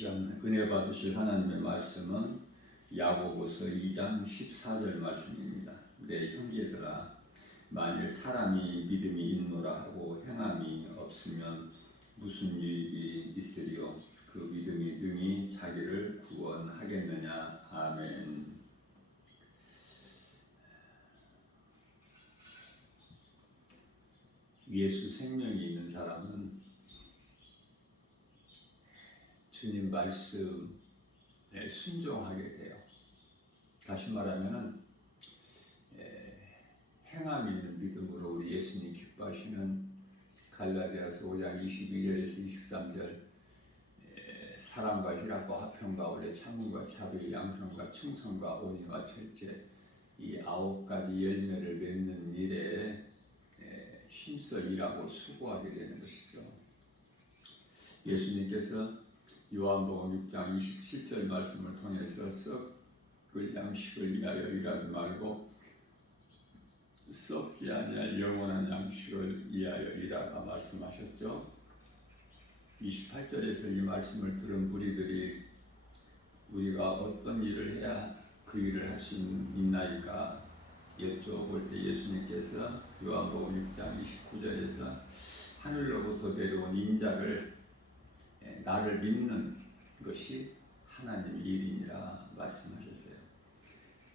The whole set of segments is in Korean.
시간 은혜 받으실 하나님의 말씀은 야고보서 2장 14절 말씀입니다. 내 형제들아, 만일 사람이 믿음이 있노라 하고 행함이 없으면 무슨 유익이 있으리요? 그 믿음이 능히 자기를 구원하겠느냐. 아멘. 예수 생명이 있는 사람은 주님 말씀에 순종하게 돼요. 다시 말하면은 행함 있는 믿음으로 우리 예수님 기뻐하시는 갈라디아서 5장 22절에서 23절 사랑과 희락과 화평과 원래 참음과 자비 양성과 충성과 온유와 절제 이 9가지 열매를 맺는 일에 힘써 일하고 수고하게 되는 것이죠. 예수님께서 요한복음 6장 27절 말씀을 통해서 썩을 양식을 위하여 일하지 말고 썩지 아니할 영원한 양식을 위하여 일하라 말씀하셨죠. 28절에서 이 말씀을 들은 무리들이 우리가 어떤 일을 해야 그 일을 할 수 있나이까 여쭤볼 때 예수님께서 요한복음 6장 29절에서 하늘로부터 내려온 인자를 나를 믿는 것이 하나님의 일이니라 말씀하셨어요.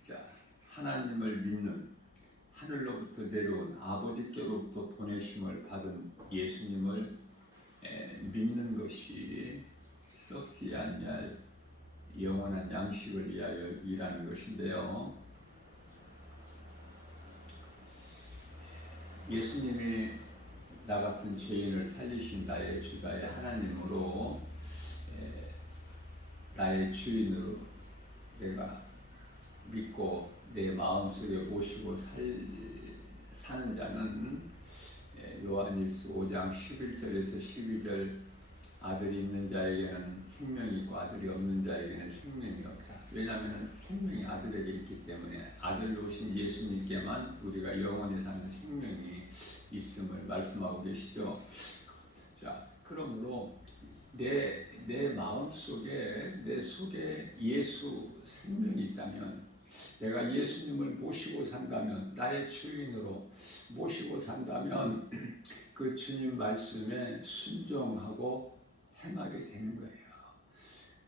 자, 하나님을 믿는 하늘로부터 내려온 아버지께로부터 보내심을 받은 예수님을 믿는 것이 썩지 아니할 영원한 양식을 위하여 일하는 것인데요. 예수님이 나 같은 죄인을 살리신 나의 주 나의 하나님으로 나의 주인으로 내가 믿고 내 마음속에 모시고 사는 자는 요한일서 5장 11절에서 12절 아들이 있는 자에게는 생명이 있고 아들이 없는 자에게는 생명이 없다. 왜냐하면 생명이 아들에게 있기 때문에 아들로 오신 예수님께만 우리가 영원히 사는 생명이 있음을 말씀하고 계시죠. 자, 그러므로 내 마음 속에 내 속에 예수 생명이 있다면 내가 예수님을 모시고 산다면 나의 주인으로 모시고 산다면 그 주님 말씀에 순종하고 행하게 되는 거예요.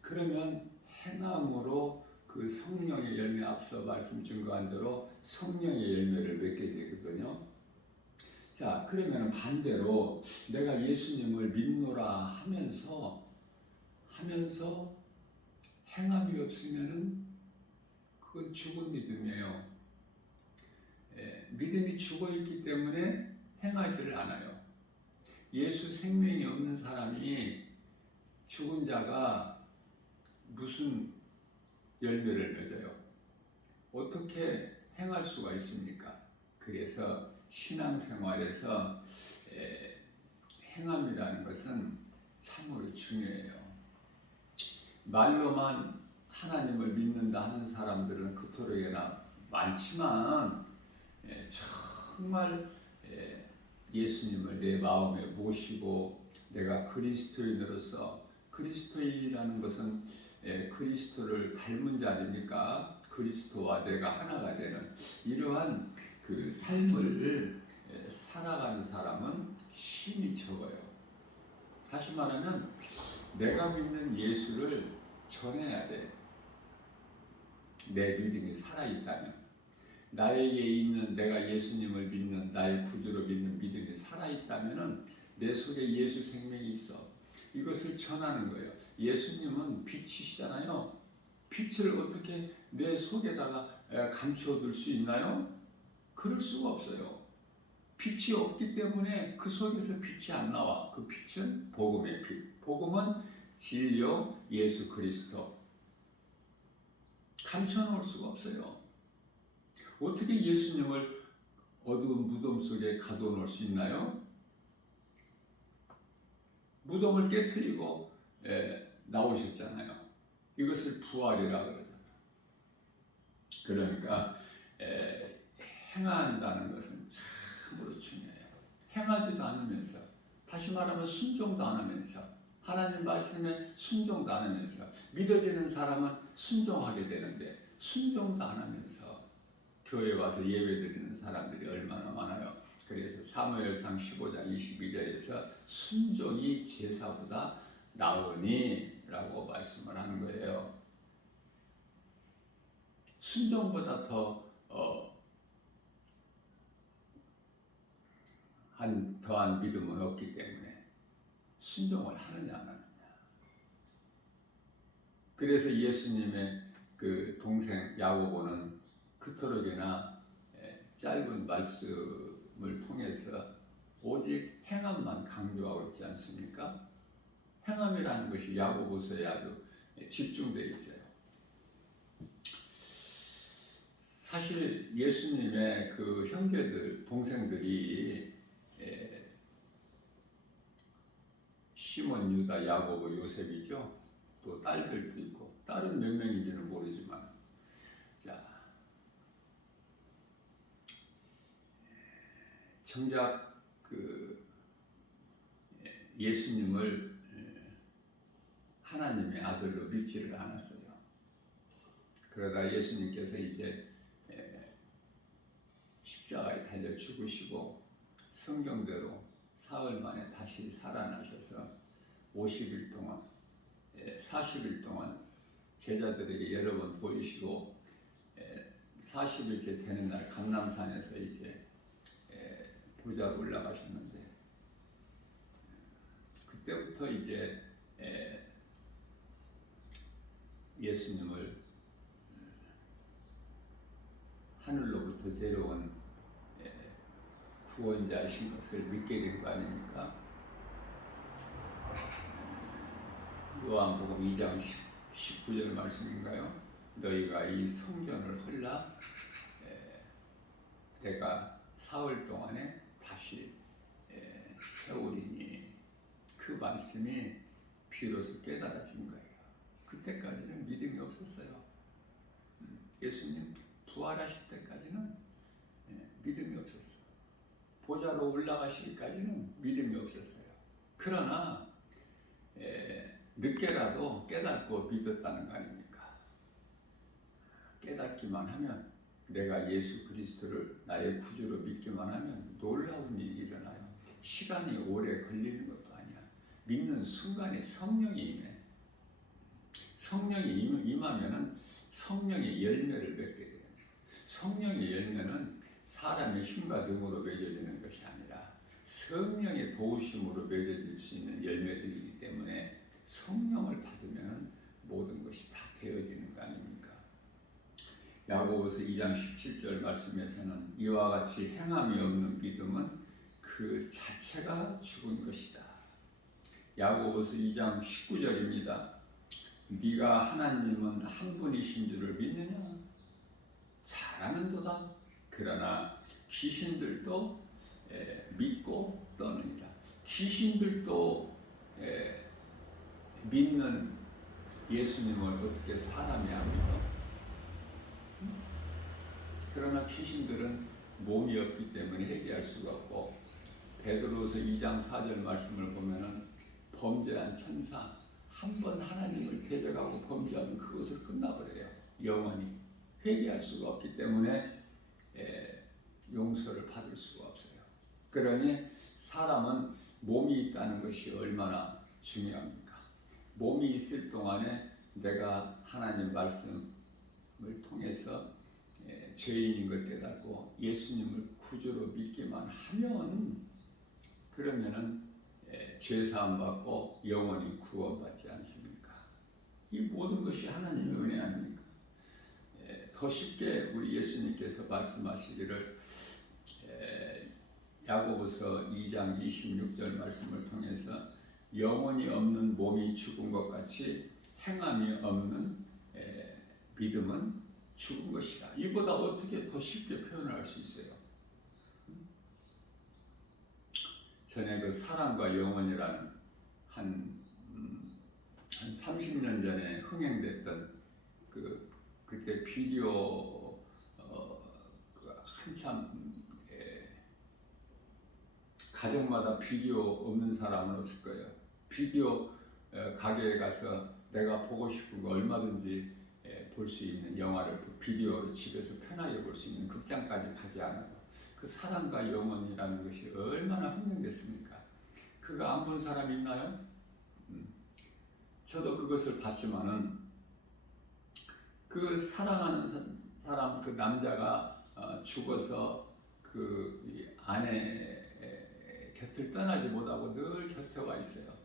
그러면 행함으로 그 성령의 열매 앞서 말씀 증거한 대로 성령의 열매를 맺게 되거든요. 자, 그러면 반대로 내가 예수님을 믿노라 하면서 행함이 없으면은 그건 죽은 믿음이에요. 믿음이 죽어 있기 때문에 행하지를 않아요. 예수 생명이 없는 사람이 죽은 자가 무슨 열매를 맺어요? 어떻게 행할 수가 있습니까? 그래서 신앙생활에서 행함이라는 것은 참으로 중요해요. 말로만 하나님을 믿는다 하는 사람들은 그토록이나 많지만 정말 예수님을 내 마음에 모시고 내가 그리스도인으로서 그리스도인이라는 것은 그리스도를 닮은 자 아닙니까? 그리스도와 내가 하나가 되는 이러한 그 삶을 살아가는 사람은 힘이 적어요. 다시 말하면 내가 믿는 예수를 전해야 돼. 내 믿음이 살아있다면 나에게 있는 내가 예수님을 믿는 나의 구주로 믿는 믿음이 살아있다면 내 속에 예수 생명이 있어. 이것을 전하는 거예요. 예수님은 빛이시잖아요. 빛을 어떻게 내 속에다가 감춰둘 수 있나요? 그럴 수가 없어요. 빛이 없기 때문에 그 속에서 빛이 안 나와. 그 빛은 복음의 빛. 복음은 진리요 예수 그리스도. 감춰놓을 수가 없어요. 어떻게 예수님을 어두운 무덤 속에 가둬놓을 수 있나요? 무덤을 깨트리고 나오셨잖아요. 이것을 부활이라 그러잖아요. 그러니까 행한다는 것은 참으로 중요해요. 행하지도 않으면서 다시 말하면 순종도 안 하면서 하나님 말씀에 순종도 안 하면서 믿어지는 사람은 순종하게 되는데 순종도 안 하면서 교회 와서 예배드리는 사람들이 얼마나 많아요. 그래서 사무엘상 15장 22절에서 순종이 제사보다 나으니 라고 말씀을 하는 거예요. 순종보다 더한 믿음은 없기 때문에 순종을 하느냐 안 하느냐. 그래서 예수님의 그 동생 야고보는 그토록이나 짧은 말씀을 통해서 오직 행함만 강조하고 있지 않습니까? 행함이라는 것이 야고보서에 아주 집중되어 있어요. 사실 예수님의 그 형제들, 동생들이 시몬, 유다, 야고보, 요셉이죠. 또 딸들도 있고 딸은 몇 명인지는 모르지만 자 정작 그 예수님을 하나님의 아들로 믿지를 않았어요. 그러다 예수님께서 이제 십자가에 달려 죽으시고 성경대로 사흘 만에 다시 살아나셔서 50일 동안 40일 동안 제자들에게 여러 번 보이시고 40일째 되는 날 감람산에서 이제 보좌로 올라가셨는데 그때부터 이제 예수님을 하늘로부터 내려온 구원자이신 것을 믿게 된 거 아닙니까? 요한복음 2장 19절 말씀인가요? 너희가 이 성전을 헐라 내가 사흘 동안에 다시 세우리니 그 말씀이 비로소 깨달아진 거예요. 그때까지는 믿음이 없었어요. 예수님 부활하실 때까지는 믿음이 없었어요. 보좌로 올라가시기까지는 믿음이 없었어요. 그러나 늦게라도 깨닫고 믿었다는 거 아닙니까? 깨닫기만 하면 내가 예수 그리스도를 나의 구주로 믿기만 하면 놀라운 일이 일어나요. 시간이 오래 걸리는 것도 아니야. 믿는 순간에 성령이 임해. 성령이 임하면은 성령의 열매를 맺게 돼요. 성령의 열매는 사람의 힘과 능으로 맺어지는 것이 아니라 성령의 도우심으로 맺어질 수 있는 열매들이기 때문에 성령을 받으면 모든 것이 다 되어지는 거 아닙니까? 야고보서 2장 17절 말씀에서는 이와 같이 행함이 없는 믿음은 그 자체가 죽은 것이다. 야고보서 2장 19절입니다. 네가 하나님은 한 분이신 줄을 믿느냐? 잘 아는도다. 그러나 귀신들도 믿고 떠느니라. 귀신들도 믿는 예수님을 어떻게 사람이 압니까? 그러나 귀신들은 몸이 없기 때문에 해결할 수가 없고 베드로서 2장 4절 말씀을 보면은 범죄한 천사 한 번 하나님을 대적하고 범죄하면 그것을 끝나버려요. 영원히 회개할 수가 없기 때문에 용서를 받을 수가 없어요. 그러니 사람은 몸이 있다는 것이 얼마나 중요합니까? 몸이 있을 동안에 내가 하나님 말씀을 통해서 죄인인 걸 깨닫고 예수님을 구주로 믿기만 하면 그러면은 죄사함 받고 영원히 구원받지 않습니까? 이 모든 것이 하나님의 은혜 아닙니까? 더 쉽게 우리 예수님께서 말씀하시기를 야고보서 2장 26절 말씀을 통해서 영혼이 없는 몸이 죽은 것 같이 행함이 없는 믿음은 죽은 것이다. 이보다 어떻게 더 쉽게 표현을 할 수 있어요? 전에 그 사랑과 영혼이라는 한 30년 전에 흥행됐던 그때 비디오 한참 가정마다 비디오 없는 사람은 없을 거예요. 비디오 가게에 가서 내가 보고 싶은 거 얼마든지 볼 수 있는 영화를 비디오로 집에서 편하게 볼 수 있는 극장까지 가지 않아도 그 사랑과 영혼이라는 것이 얼마나 흥명됐습니까? 그거 안 본 사람 있나요? 저도 그것을 봤지만은 그 사랑하는 사람 그 남자가 죽어서 그 아내 곁을 떠나지 못하고 늘 곁에 와 있어요.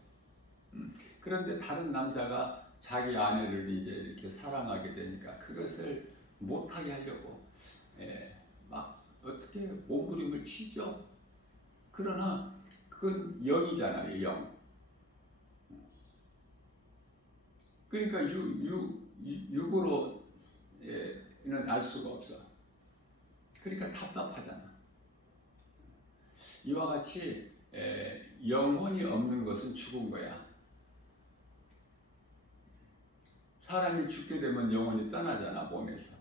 그런데 다른 남자가 자기 아내를 이제 이렇게 사랑하게 되니까 그것을 못하게 하려고 막 어떻게 몸부림을 치죠. 그러나 그건 영이잖아요, 영. 그러니까 육으로는 알 수가 없어. 그러니까 답답하잖아. 이와 같이 영혼이 없는 것은 죽은 거야. 사람이 죽게 되면 영혼이 떠나잖아, 몸에서.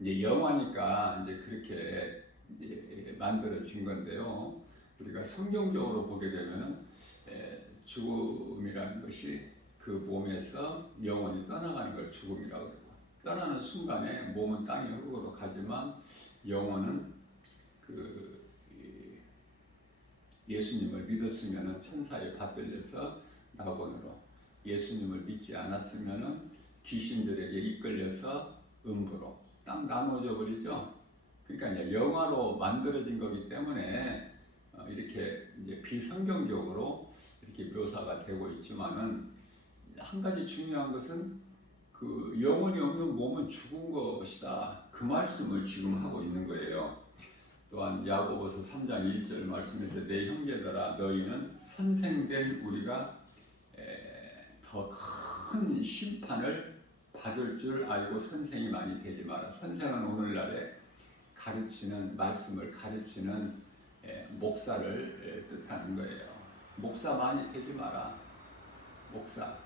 이제 영화니까 이제 그렇게 이제 만들어진 건데요. 우리가 성경적으로 보게 되면은 죽음이라는 것이 그 몸에서 영혼이 떠나가는 걸 죽음이라고 그러고, 떠나는 순간에 몸은 땅의 흙으로 가지만 영혼은 그 예수님을 믿었으면은 천사에 받들려서 낙원으로, 예수님을 믿지 않았으면은 귀신들에게 이끌려서 음부로 딱 나눠져 버리죠. 그러니까 이제 영화로 만들어진 거기 때문에 이렇게 이제 비성경적으로 이렇게 묘사가 되고 있지만은 한 가지 중요한 것은 그 영혼이 없는 몸은 죽은 것이다. 그 말씀을 지금 하고 있는 거예요. 또한 야고보서 3장 1절 말씀에서 내 형제들아 너희는 선생된 우리가 더 큰 심판을 받을 줄 알고 선생이 많이 되지 마라. 선생은 오늘날에 가르치는 말씀을 가르치는 목사를 뜻하는 거예요. 목사 많이 되지 마라. 목사.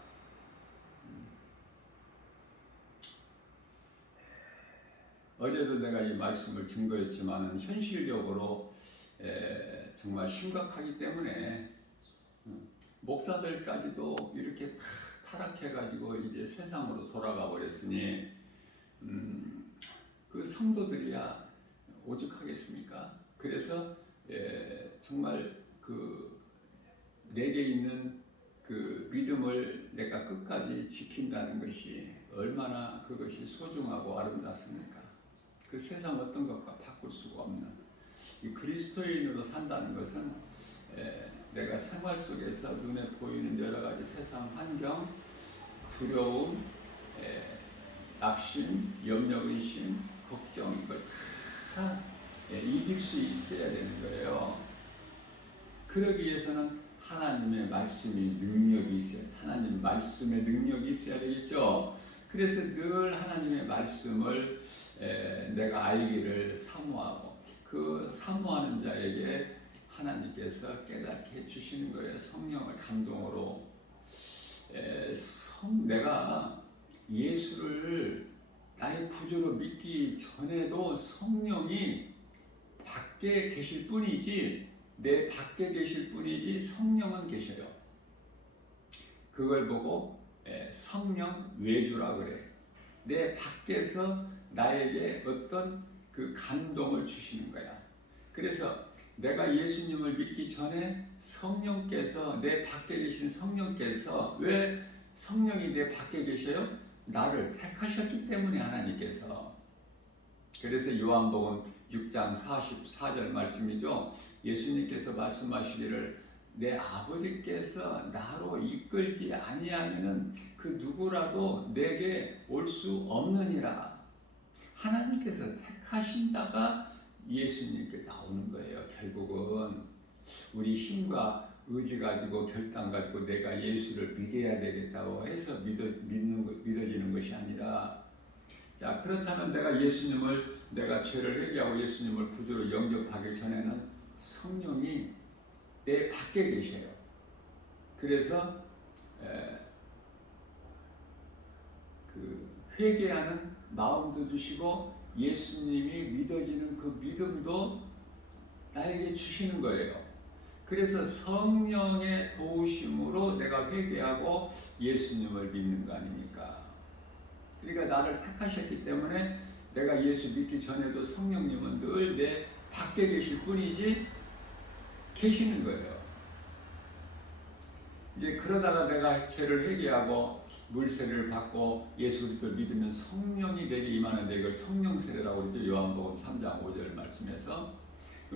어제도 내가 이 말씀을 증거했지만 현실적으로 정말 심각하기 때문에 목사들까지도 이렇게 타락해가지고 이제 세상으로 돌아가 버렸으니 그 성도들이야 오죽하겠습니까? 그래서 정말 그 내게 있는 그 믿음을 내가 끝까지 지킨다는 것이 얼마나 그것이 소중하고 아름답습니까? 그 세상 어떤 것과 바꿀 수가 없는 이 그리스도인으로 산다는 것은 내가 생활 속에서 눈에 보이는 여러 가지 세상 환경, 두려움, 낙심, 염려, 의심, 걱정 이걸 다 이길 수 있어야 되는 거예요. 그러기 위해서는 하나님의 말씀이 능력이 있어야, 하나님 말씀의 능력이 있어야 되겠죠. 그래서 늘 하나님의 말씀을 내가 알기를 사모하고 그 사모하는 자에게 하나님께서 깨닫게 해주시는 거예요. 성령을 감동으로. 내가 예수를 나의 구주로 믿기 전에도 성령이 밖에 계실 뿐이지, 내 밖에 계실 뿐이지 성령은 계셔요. 그걸 보고 성령 외주라 그래. 내 밖에서 나에게 어떤 그 감동을 주시는 거야. 그래서 내가 예수님을 믿기 전에 성령께서, 내 밖에 계신 성령께서, 왜 성령이 내 밖에 계셔요? 나를 택하셨기 때문에 하나님께서. 그래서 요한복음 6장 44절 말씀이죠. 예수님께서 말씀하시기를 내 아버지께서 나로 이끌지 아니하면은 그 누구라도 내게 올 수 없느니라. 하나님께서 택하신 자가 예수님께 나오는 거예요. 결국은 우리 힘과 의지 가지고 결단 가지고 내가 예수를 믿어야 되겠다고 해서 믿어지는 것이 아니라, 자, 그렇다면 내가 죄를 회개하고 예수님을 구주로 영접하기 전에는 성령이 내 밖에 계셔요. 그래서 그 회개하는 마음도 주시고 예수님이 믿어지는 그 믿음도 나에게 주시는 거예요. 그래서 성령의 도우심으로 내가 회개하고 예수님을 믿는 거 아닙니까? 그러니까 나를 택하셨기 때문에 내가 예수 믿기 전에도 성령님은 늘 내 밖에 계실 뿐이지 계시는 거예요. 이제 그러다가 내가 죄를 회개하고 물세례를 받고 예수 그리스도를 믿으면 성령이 내게 임하는데 이걸 성령세례라고 그러죠. 요한복음 3장 5절 말씀에서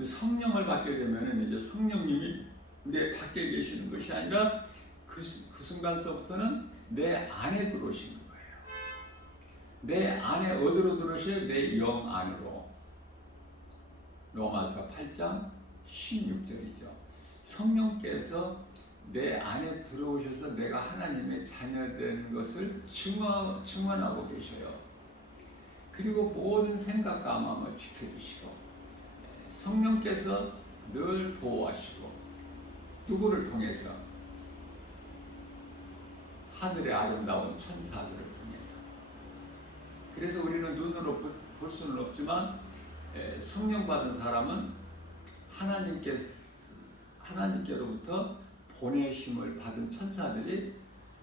성령을 받게 되면 이제 성령님이 내 밖에 계시는 것이 아니라 그 순간서부터는 내 안에 들어오시는 거예요. 내 안에 어디로 들어오셔요? 내 영 안으로. 로마서 8장 16절이죠. 성령께서 내 안에 들어오셔서 내가 하나님의 자녀된 것을 증언하고 계셔요. 그리고 모든 생각과 마음을 지켜주시고 성령께서 늘 보호하시고 누구를 통해서? 하늘의 아름다운 천사들을 통해서. 그래서 우리는 눈으로 볼 수는 없지만 성령 받은 사람은 하나님께로부터 보내심을 받은 천사들이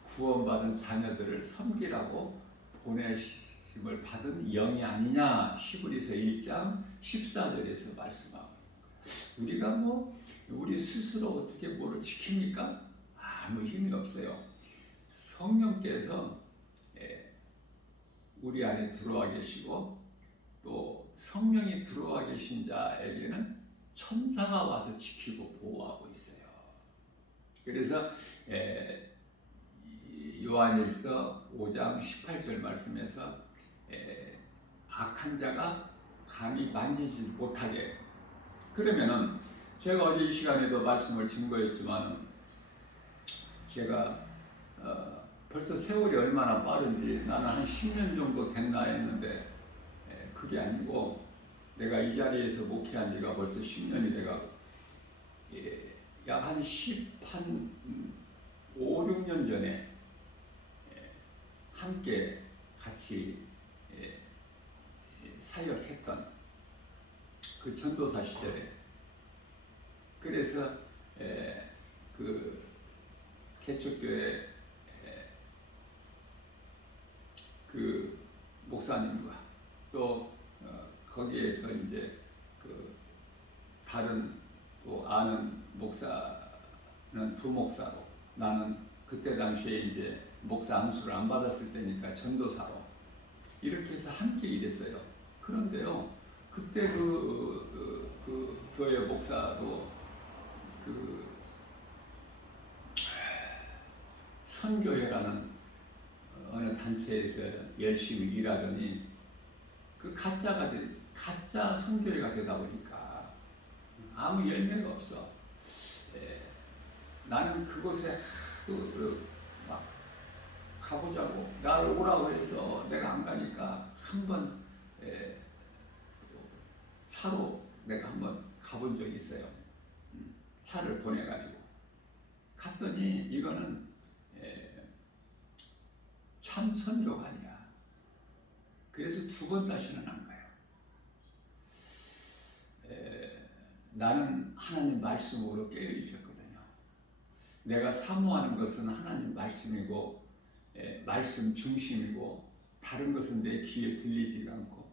구원받은 자녀들을 섬기라고 보내심을 받은 영이 아니냐. 히브리서 1장 14절에서 말씀하고, 우리가 우리 스스로 어떻게 뭐를 지킵니까? 아무 힘이 없어요. 성령께서 우리 안에 들어와 계시고 또 성령이 들어와 계신 자에게는 천사가 와서 지키고 보호하고 있어요. 그래서 요한일서 5장 18절 말씀에서 악한 자가 감히 만지지 못하게. 그러면은 제가 어제 이 시간에도 말씀을 증거했지만 제가 벌써 세월이 얼마나 빠른지 나는 한 10년 정도 됐나 했는데 그게 아니고 내가 이 자리에서 목회한 지가 벌써 10년이 돼가고 약 한 5, 6년 전에 함께 같이 사역했던 그 전도사 시절에, 그래서 그 개척교회 그 목사님과 또 거기에서 이제 그 다른 또 아는 목사는 부목사로, 나는 그때 당시에 이제 목사 안수를 안 받았을 때니까 전도사로 이렇게 해서 함께 일했어요. 그런데요, 그때 그 교회 목사도 그 선교회라는 어느 단체에서 열심히 일하더니 그 가짜 선교회가 되다 보니까 아무 열매가 없어. 나는 그곳에 막 가보자고 나를 오라고 해서 내가 안 가니까 한번 차로 내가 한번 가본 적이 있어요. 차를 보내가지고 갔더니 이거는 참 선교가 아니야. 그래서 2번 다시는 안 가요. 나는 하나님 말씀으로 깨어 있었거든요. 내가 사모하는 것은 하나님 말씀이고 말씀 중심이고 다른 것은 내 귀에 들리지 않고,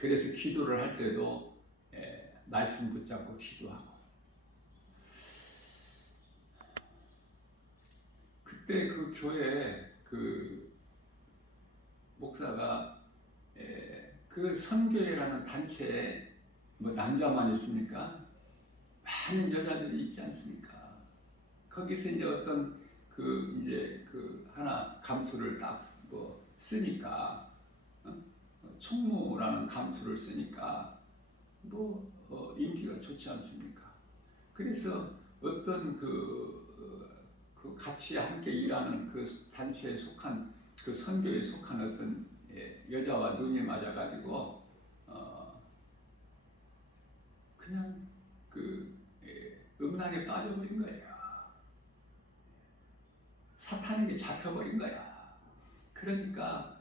그래서 기도를 할 때도 말씀 붙잡고 기도하고. 그때 그 교회 그 목사가 그 선교회라는 단체에 남자만 있습니까? 많은 여자들이 있지 않습니까? 거기서 이제 어떤 이제 하나 감투를 딱 쓰니까 총무라는 감투를 쓰니까 인기가 좋지 않습니까? 그래서 어떤 같이 함께 일하는 그 단체에 속한 그 선교에 속한 어떤 여자와 눈이 맞아가지고 그냥 음란에 빠져버린 거예요. 사탄에게 잡혀버린 거야. 그러니까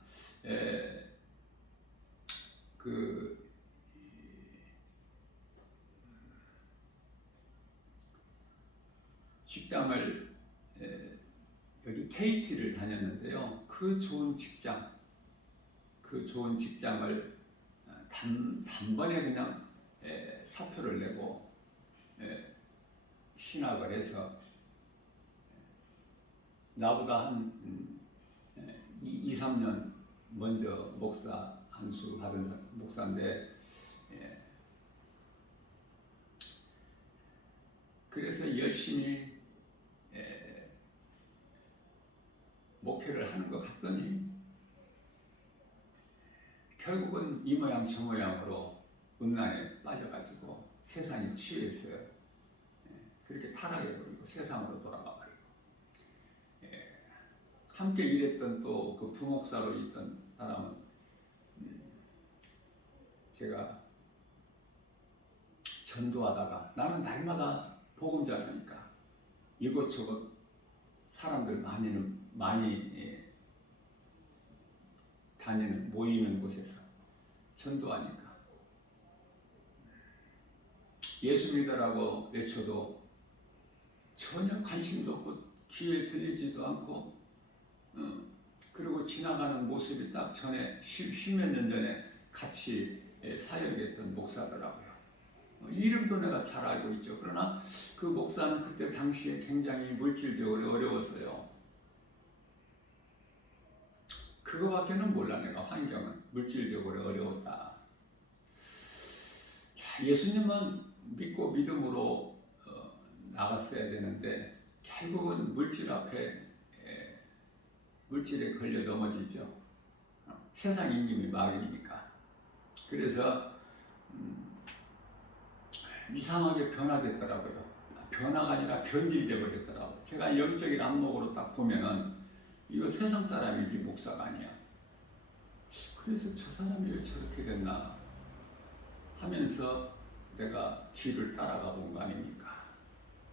직장을 여기 KT를 다녔는데요. 그 좋은 직장을 단번에 그냥 사표를 내고 신학을 해서 나보다 한 2, 3년 먼저 목사 안수 받은 목사인데 그래서 열심히 목회를 하는 것 같더니 결국은 이 모양 저 모양으로 음란에 빠져가지고 세상에 취해서 그렇게 타락해버리고 세상으로 돌아가 버리고 함께 일했던 또 그 부목사로 있던 사람은 제가 전도하다가 나는 날마다 복음 전하니까 이곳저곳 사람들 많이 다니는 모이는 곳에서 전도하니까 예수 믿으라고 외쳐도 전혀 관심도 없고 귀에 들리지도 않고 그리고 지나가는 모습이 딱 전에 십몇 년 전에 같이 사역했던 목사더라고요. 이름도 내가 잘 알고 있죠. 그러나 그 목사는 그때 당시에 굉장히 물질적으로 어려웠어요. 그거밖에는 몰라. 내가 환경은 물질적으로 어려웠다. 자, 예수님은 믿고 믿음으로 나갔어야 되는데 결국은 물질에 걸려 넘어지죠. 세상 임금이 마귀니까. 그래서 이상하게 변화됐더라고요. 변화가 아니라 변질돼 버렸더라고요. 제가 영적인 안목으로 딱 보면은 이거 세상 사람이지 목사가 아니야. 그래서 저 사람이 왜 저렇게 됐나 하면서 내가 뒤를 따라가 본 거 아닙니까?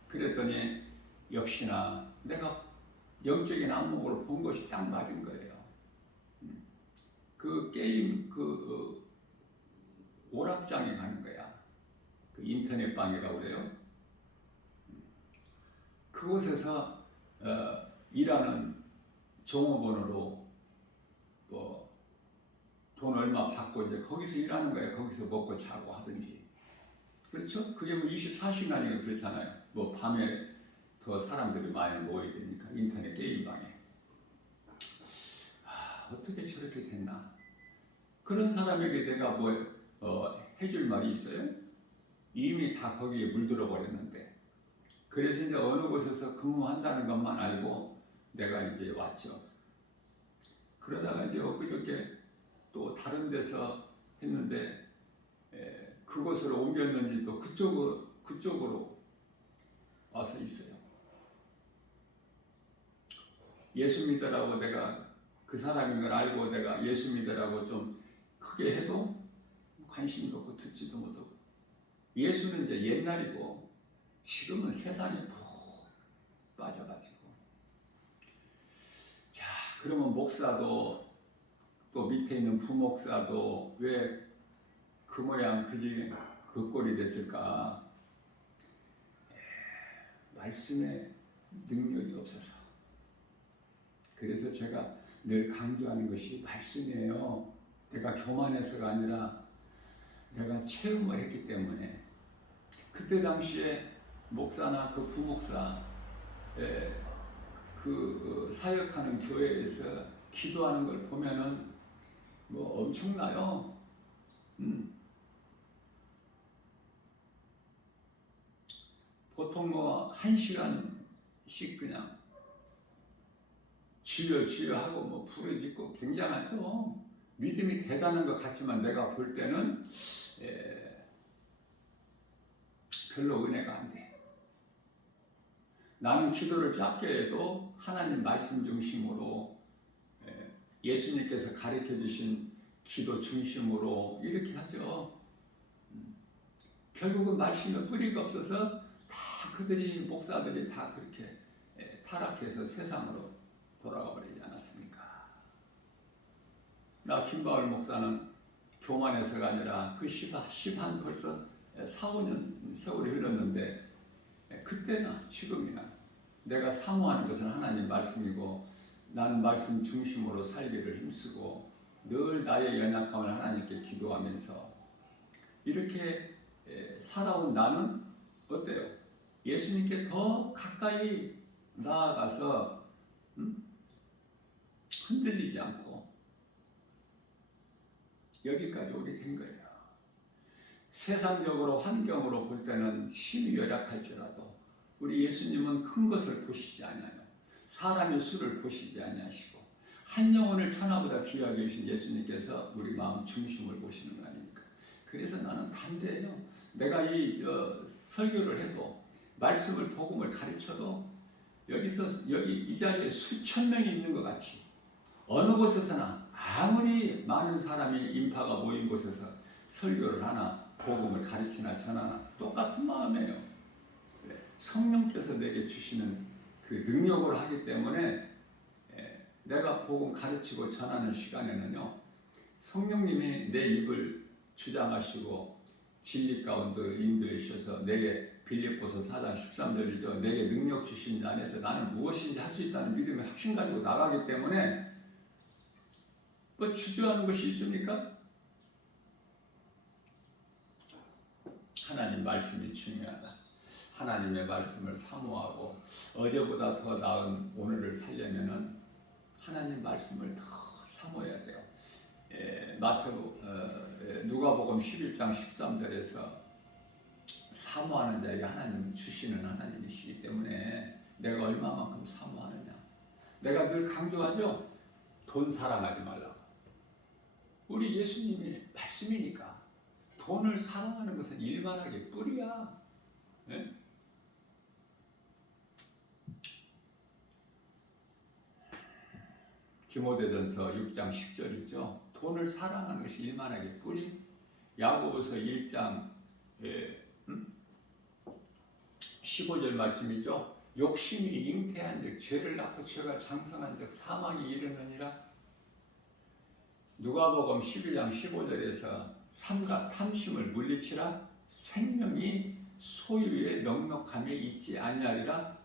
그랬더니 역시나 내가 영적인 안목으로 본 것이 딱 맞은 거예요. 그 게임 오락장에 가는 거야. 그 인터넷 방이라고 그래요. 그곳에서 일하는 종업원으로 돈 얼마 받고 이제 거기서 일하는 거예요. 거기서 먹고 자고 하든지. 그렇죠? 그게 뭐 24시간이면 그렇잖아요. 뭐 밤에 더 사람들이 많이 모여야 되니까 인터넷 게임방에. 어떻게 저렇게 됐나? 그런 사람에게 내가 해줄 말이 있어요? 이미 다 거기에 물들어 버렸는데. 그래서 이제 어느 곳에서 근무한다는 것만 알고 내가 이제 왔죠. 그러다가 이제 엊그저께 또 다른 데서 했는데 그곳으로 옮겼는지 또 그쪽으로 와서 있어요. 예수 믿으라고 내가 그 사람인 걸 알고 내가 예수 믿으라고 좀 크게 해도 관심도 없고 듣지도 못하고 예수는 이제 옛날이고 지금은 세상에 푹 빠져가지고 자 그러면 목사도 또 밑에 있는 부목사도 왜 그 모양 그 꼴이 됐을까? 말씀에 능력이 없어서. 그래서 제가 늘 강조하는 것이 말씀이에요. 내가 교만해서가 아니라 내가 체험을 했기 때문에. 그때 당시에 목사나 그 부목사 그 사역하는 교회에서 기도하는 걸 보면은 뭐 엄청나요. 보통 뭐 1시간씩 그냥 주여 주여 하고 뭐 부르짖고 굉장하죠. 믿음이 대단한 것 같지만 내가 볼 때는 별로 은혜가 안 돼. 나는 기도를 짧게 해도 하나님 말씀 중심으로 예수님께서 가르쳐 주신 기도 중심으로 이렇게 하죠. 결국은 말씀에 뿌리가 없어서 다 그들이 목사들이 다 그렇게 타락해서 세상으로 돌아가 버리지 않았습니까? 나 김바울 목사는 교만해서가 아니라 그 벌써 4, 5년 세월이 흘렀는데 그때나 지금이나 내가 사모하는 것은 하나님 말씀이고 나는 말씀 중심으로 살기를 힘쓰고 늘 나의 연약함을 하나님께 기도하면서 이렇게 살아온 나는 어때요? 예수님께 더 가까이 나아가서 흔들리지 않고 여기까지 오게 된 거예요. 세상적으로 환경으로 볼 때는 힘이 열약할지라도 우리 예수님은 큰 것을 보시지 않아요. 사람의 수를 보시지 아니하시고 한 영혼을 천하보다 귀하게 여기신 예수님께서 우리 마음 중심을 보시는 거 아닙니까? 그래서 나는 담대해요. 내가 이 설교를 해도 말씀을 복음을 가르쳐도 여기 이 자리에 수천 명이 있는 것 같이 어느 곳에서나 아무리 많은 사람이 인파가 모인 곳에서 설교를 하나 복음을 가르치나 전하나 똑같은 마음이에요. 성령께서 내게 주시는 그 능력을 하기 때문에 내가 복음 가르치고 전하는 시간에는요 성령님이 내 입을 주장하시고 진리 가운데 인도해 주셔서 내게 빌립보서 4장 13절이죠. 내게 능력 주신 자 안에서 나는 무엇인지 할 수 있다는 믿음의 확신 가지고 나가기 때문에 뭐 주저하는 것이 있습니까? 하나님 말씀이 중요하다. 하나님의 말씀을 사모하고 어제보다 더 나은 오늘을 살려면은 하나님 말씀을 더 사모해야 돼요. 누가복음 11장 13절에서 사모하는 자에게 하나님은 주시는 하나님이시기 때문에 내가 얼마만큼 사모하느냐. 내가 늘 강조하죠. 돈 사랑하지 말라고. 우리 예수님이 말씀이니까 돈을 사랑하는 것은 일만하게 뿌리야. 네? 디모데전서 6장 10절이죠. 돈을 사랑하는 것이 일만하게 뿌리. 야고보서 1장 15절 말씀이죠. 욕심이 잉태한 즉 죄를 낳고 죄가 장성한 즉 사망이 이르느니라. 누가복음 12장 15절에서 삼가 탐심을 물리치라. 생명이 소유의 넉넉함에 있지 아니하리라.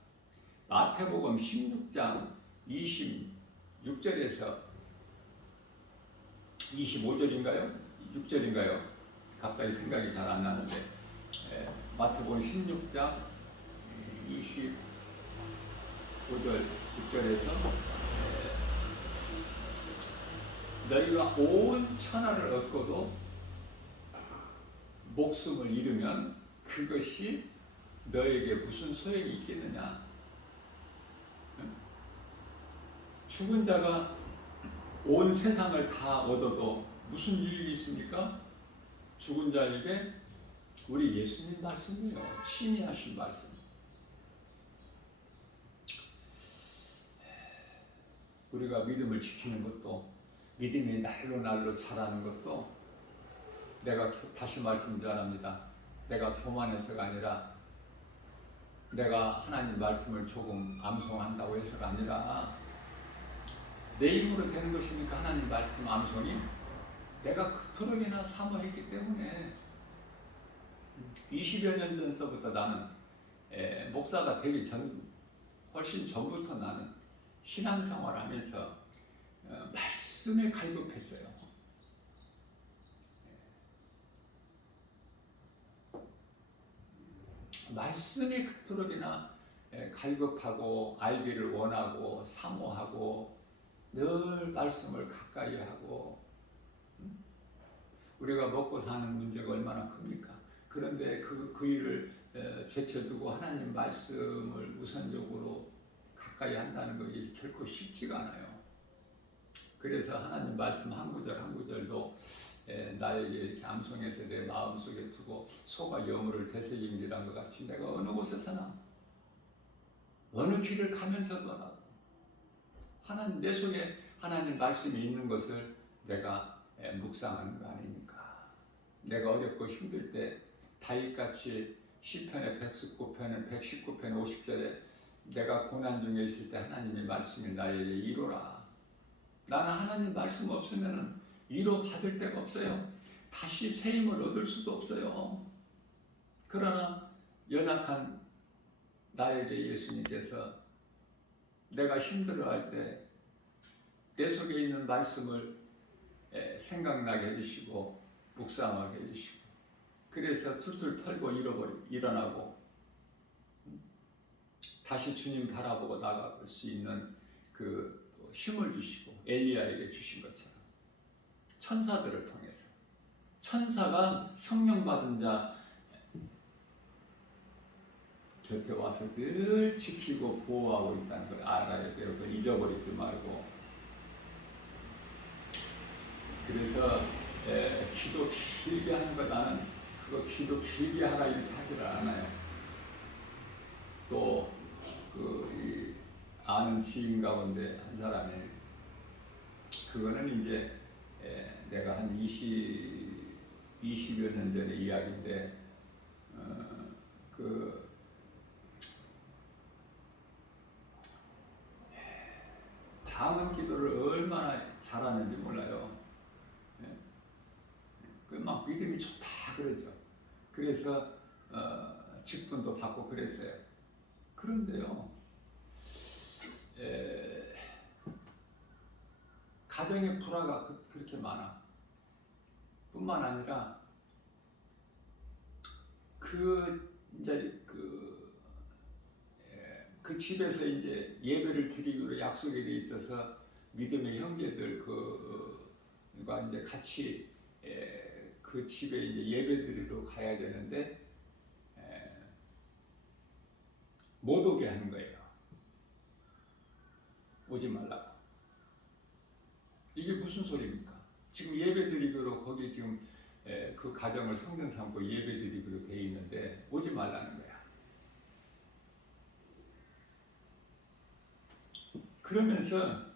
마태복음 16장 26절에서 25절인가요? 6절인가요? 가까이 생각이 잘 안 나는데 마태복음 16장 25절 6절에서 너희가 온 천하를 얻고도 목숨을 잃으면 그것이 너에게 무슨 소용이 있겠느냐. 죽은 자가 온 세상을 다 얻어도 무슨 유익이 있습니까? 죽은 자에게 우리 예수님 말씀이에요. 친히 하신 말씀. 우리가 믿음을 지키는 것도 믿음이 날로 날로 자라는 것도 내가 다시 말씀드립니다. 내가 교만해서가 아니라 내가 하나님 말씀을 조금 암송한다고 해서가 아니라 내 힘으로 되는 것이니까 하나님 말씀 암송이 내가 그토록이나 사모했기 때문에 20여 년 전서부터 나는 목사가 되기 전 훨씬 전부터 나는 신앙생활을 하면서 말씀에 갈급했어요. 말씀이 그토록이나 갈급하고 알기를 원하고 사모하고 늘 말씀을 가까이 하고 우리가 먹고 사는 문제가 얼마나 큽니까? 그런데 그 일을 제쳐두고 하나님 말씀을 우선적으로 가까이 한다는 것이 결코 쉽지가 않아요. 그래서 하나님 말씀 한 구절 한 구절도 나에게 이렇게 암송해서 내 마음속에 두고 소가 여물을 되새김이란 것 같이 내가 어느 곳에서나 어느 길을 가면서도 하나님 내 속에 하나님 말씀이 있는 것을 내가 묵상하는 거 아닙니까? 내가 어렵고 힘들 때 다윗같이 시편의 119편은 119편 50절에 내가 고난 중에 있을 때 하나님의 말씀이 나에게 이루라. 나는 하나님 말씀 없으면 위로 받을 데가 없어요. 다시 새 힘을 얻을 수도 없어요. 그러나 연약한 나에게 예수님께서 내가 힘들어할 때 내 속에 있는 말씀을 생각나게 해주시고 묵상하게 해주시고, 그래서 툴툴 털고 일어나고 다시 주님 바라보고 나가볼 수 있는 그 힘을 주시고, 엘리야에게 주신 것처럼 천사들을 통해서, 천사가 성령 받은 자 곁에 와서 늘 지키고 보호하고 있다는 걸 알아야 돼요. 그걸 잊어버리지 말고. 그래서 기도 길게 하는 거, 나는 그거 기도 길게 하라 이렇게 하지를 않아요. 또 아는 지인 가운데 한 사람이, 그거는 이제 내가 한 20여 년 전의 이야기인데, 방언 기도를 얼마나 잘하는지 몰라요. 막 믿음이 좋다 그러죠. 그래서 직분도 받고 그랬어요. 그런데요, 가정의 불화가 그렇게 많아. 뿐만 아니라 이제 그 집에서 이제 예배를 드리기로 약속이 돼 있어서 믿음의 형제들과 이제 같이 그 집에 이제 예배 드리러 가야 되는데 못 오게 하는 거예요. 오지 말라고. 이게 무슨 소리입니까? 지금 예배 드리기로 거기 지금 그 가정을 성전 삼고 예배 드리기로 돼 있는데 오지 말라는 거야. 그러면서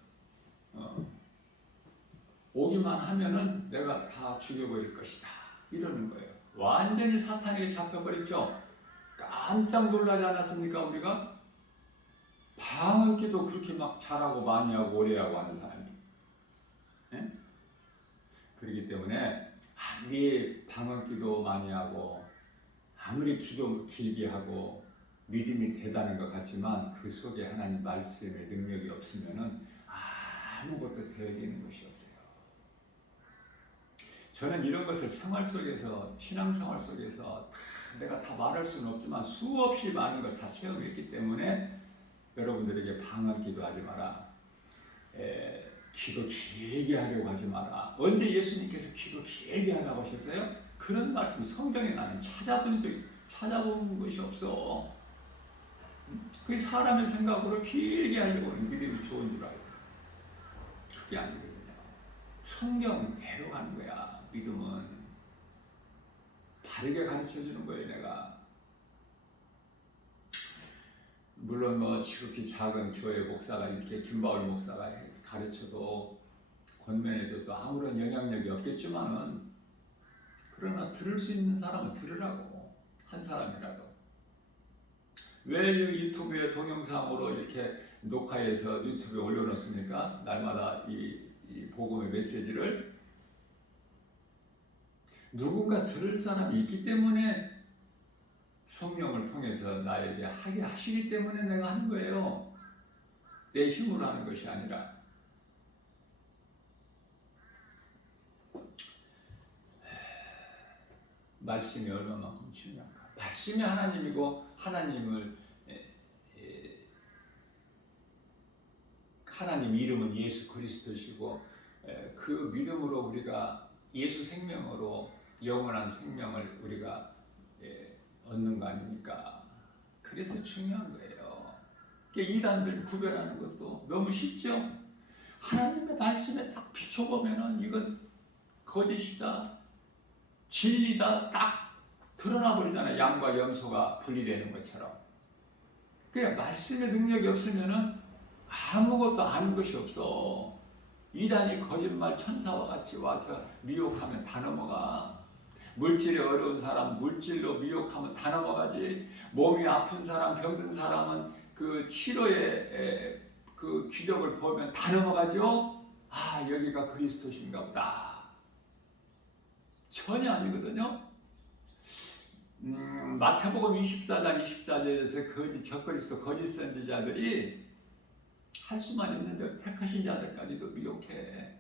오기만 하면은 내가 다 죽여버릴 것이다 이러는 거예요. 완전히 사탄에게 잡혀버렸죠. 깜짝 놀라지 않았습니까? 우리가 방언기도 그렇게 막 잘하고 많이 하고 오래 하고 하는 사람이. 예? 그렇기 때문에 아무리 방언기도 많이 하고 아무리 기도 길게 하고 믿음이 대단한 것 같지만 그 속에 하나님 말씀의 능력이 없으면은 아무것도 되어지는 것이 없어요. 저는 이런 것을 생활 속에서, 신앙생활 속에서 내가 다 말할 수는 없지만 수없이 많은 걸 다 체험했기 때문에 여러분들에게 방언 기도하지 마라, 기도 길게 하려고 하지 마라. 언제 예수님께서 기도 길게 하라고 하셨어요? 그런 말씀 성경에 나는 찾아본 것이 없어. 그게 사람의 생각으로 길게 하려고 하는 믿음이 좋은 줄 알고, 그게 아니거든요. 성경대로 가는 거야. 믿음은 바르게 가르쳐주는 거예요. 내가 물론 뭐 지극히 작은 교회 목사가 이렇게 김바울 목사가 가르쳐도 권면해줘도 아무런 영향력이 없겠지만은, 그러나 들을 수 있는 사람은 들으라고. 한 사람이라도. 왜 유튜브에 동영상으로 이렇게 녹화해서 유튜브에 올려놓습니까? 날마다 이 복음의 메시지를 누군가 들을 사람이 있기 때문에, 성령을 통해서 나에게 하게 하시기 때문에 내가 하는 거예요. 내 힘으로 하는 것이 아니라. 말씀이 얼마만큼 중요한가. 말씀이 하나님이고 하나님 이름은 예수 그리스도시고, 그 믿음으로 우리가 예수 생명으로 영원한 생명을 우리가 얻는 거 아닙니까? 그래서 중요한 거예요. 이단들 구별하는 것도 너무 쉽죠? 하나님의 말씀에 딱 비춰보면은 이건 거짓이다, 진리다 딱 드러나 버리잖아요. 양과 염소가 분리되는 것처럼. 그냥 말씀의 능력이 없으면은 아무것도 아는 것이 없어. 이단이 거짓말 천사와 같이 와서 미혹하면 다 넘어가. 물질이 어려운 사람 물질로 미혹하면 다 넘어가지. 몸이 아픈 사람, 병든 사람은 그 치료의 그 기적을 보면 다 넘어가죠. 여기가 그리스도신가 보다. 전혀 아니거든요. 마태복음 24장 24절에서 적그리스도 거짓 선지자들이 할 수만 있는데 택하신 자들까지도 미혹해.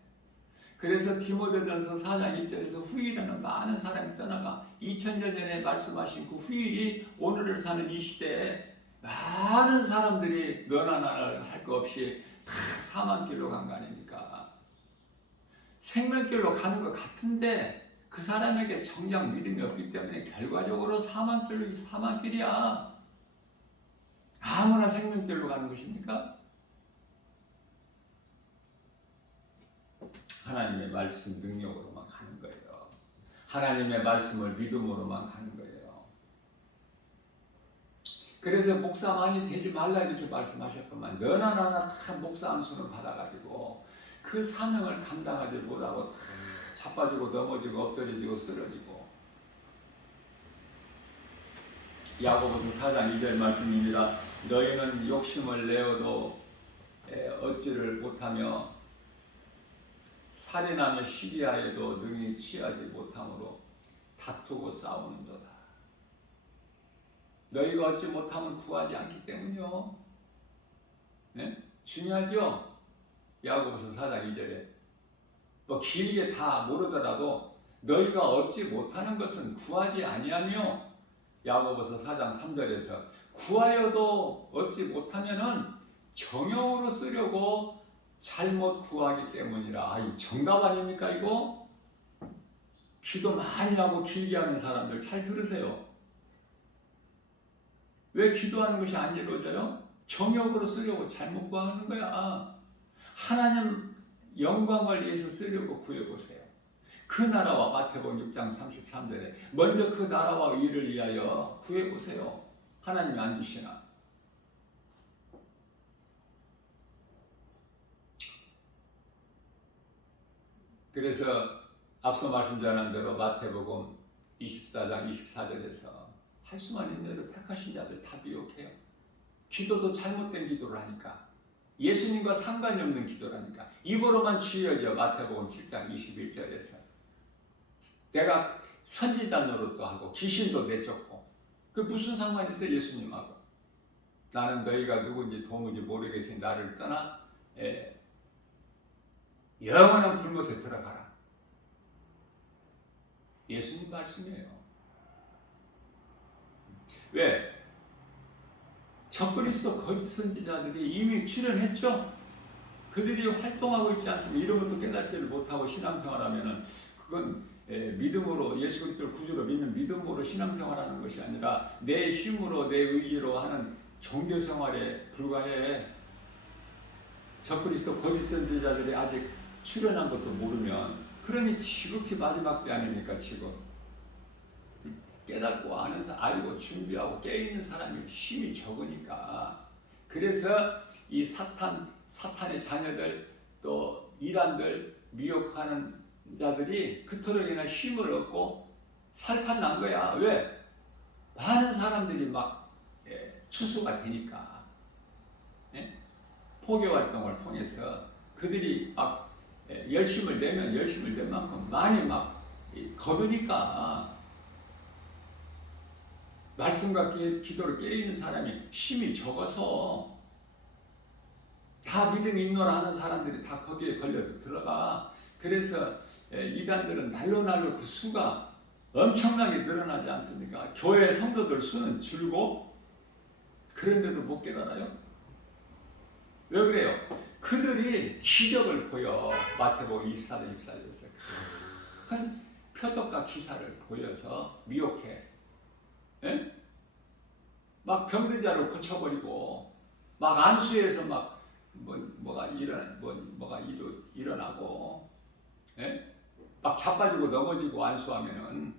그래서 디모데전서 4장 1절에서 후일에는 많은 사람이 떠나가 2000년 전에 말씀하신 그 후일이 오늘을 사는 이 시대에 많은 사람들이 너나 나나 할 거 없이 다 사망길로 간 거 아닙니까? 생명길로 가는 것 같은데 그 사람에게 정작 믿음이 없기 때문에 결과적으로 사망길이야. 아무나 생명길로 가는 것입니까? 하나님의 말씀 능력으로만 가는 거예요. 하나님의 말씀을 믿음으로만 가는 거예요. 그래서 목사 많이 되지 말라 이렇게 말씀하셨구만. 너나 나나 다 목사 안수를 받아가지고 그 사명을 감당하지 못하고 다 자빠지고 넘어지고 엎드려지고 쓰러지고. 야고보서 4장 2절 말씀입니다. 너희는 욕심을 내어도 얻지를 못하며 살인하며 시기하여도 능히 취하지 못함으로 다투고 싸우는도다. 너희가 얻지 못하면 구하지 않기 때문이요. 네? 중요하죠? 야고보서 4장 2절에 뭐 길게 다 모르더라도 너희가 얻지 못하는 것은 구하지 아니하며, 야고보서 4장 3절에서 구하여도 얻지 못하면은 정욕으로 쓰려고 잘못 구하기 때문이라. 아, 이 정답 아닙니까 이거? 기도 많이 하고 길게 하는 사람들 잘 들으세요. 왜 기도하는 것이 안 이루어져요? 정욕으로 쓰려고 잘못 구하는 거야. 하나님 영광을 위해서 쓰려고 구해보세요. 그 나라와, 마태복음 6장 33절에 먼저 그 나라와 의를 위하여 구해보세요. 하나님이 안 주시나? 그래서 앞서 말씀드린 대로 마태복음 24장 24절에서 할 수만 있는 대로 택하신 자들 다 미혹해요. 기도도 잘못된 기도를 하니까, 예수님과 상관이 없는 기도라니까. 입으로만 주여져. 마태복음 7장 21절에서 내가 선지자 노릇도 하고 귀신도 내쫓고, 그 무슨 상관이 있어요 예수님하고? 나는 너희가 누군지 도무지 모르겠으니 나를 떠나 영원한 불못에 들어가라. 예수님 말씀이에요. 왜? 적그리스도 거짓 선지자들이 이미 출현했죠. 그들이 활동하고 있지 않습니까? 이런 것도 깨닫지를 못하고 신앙생활하면은 그건 믿음으로, 예수 그리스도를 구주로 믿는 믿음으로 신앙생활하는 것이 아니라 내 힘으로 내 의지로 하는 종교생활에 불과해. 적그리스도 거짓 선지자들이 아직 출현한 것도 모르면, 그러니 지극히 마지막 때 아닙니까 지금. 깨닫고 아는 사람, 알고 준비하고 깨있는 사람이 힘이 적으니까. 그래서 이 사탄의 자녀들, 또 이단들, 미혹하는 자들이 그토록 인한 힘을 얻고 살판 난 거야. 왜? 많은 사람들이 막 추수가 되니까. 포교 활동을 통해서 그들이 막 열심을 내면 열심을 낸 만큼 많이 막 거두니까. 말씀과 기도를 깨있는 사람이 힘이 적어서 다 믿음이 있노라 하는 사람들이 다 거기에 걸려 들어가. 그래서 이단들은 날로 그 수가 엄청나게 늘어나지 않습니까? 교회 성도들 수는 줄고, 그런데도 못 깨달아요? 왜 그래요? 그들이 기적을 보여. 마태복음 24절 24절에서 큰 표적과 기사를 보여서 미혹해. 예? 막 병든 자를 고쳐버리고, 막 안수해서 막 뭐가 일어나고, 예? 막 자빠지고 넘어지고 안수하면은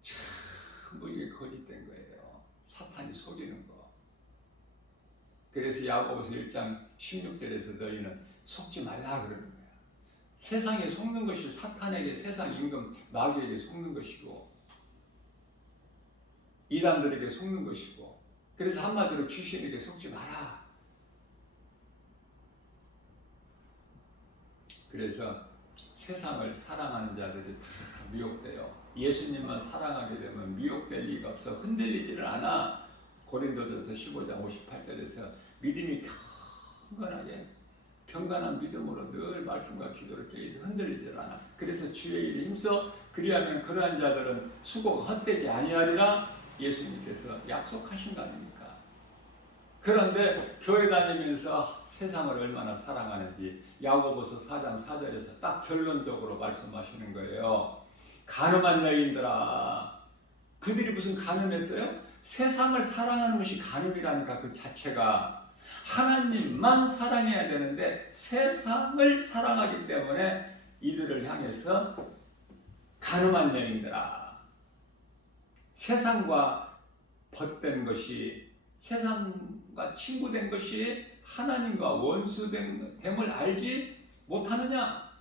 전부 이게 거짓된 거예요. 사탄이 속이는 거. 그래서 야고보서 1장 16절에서 너희는 속지 말라 그러는 거야. 세상에 속는 것이 사탄에게, 세상 임금 마귀에게 속는 것이고, 이단들에게 속는 것이고, 그래서 한마디로 귀신에게 속지 마라. 그래서 세상을 사랑하는 자들이 다 미혹돼요. 예수님만 사랑하게 되면 미혹될 리가 없어. 흔들리지를 않아. 고린도전서 15장 58절에서 믿음이 경건한 믿음으로 늘 말씀과 기도를 깨어서 흔들리질 않아. 그래서 주의 일에 힘써 그리하면 그러한 자들은 수고가 헛되지 아니하리라 예수님께서 약속하신 거 아닙니까? 그런데 교회 다니면서 세상을 얼마나 사랑하는지 야고보서 4장 4절에서 딱 결론적으로 말씀하시는 거예요. 가늠한 여인들아, 그들이 무슨 가늠했어요? 세상을 사랑하는 것이 가늠이라니까. 그 자체가 하나님만 사랑해야 되는데 세상을 사랑하기 때문에 이들을 향해서 가늠한 여인들아, 세상과 벗된 것이, 세상과 친구된 것이 하나님과 원수됨을 알지 못하느냐?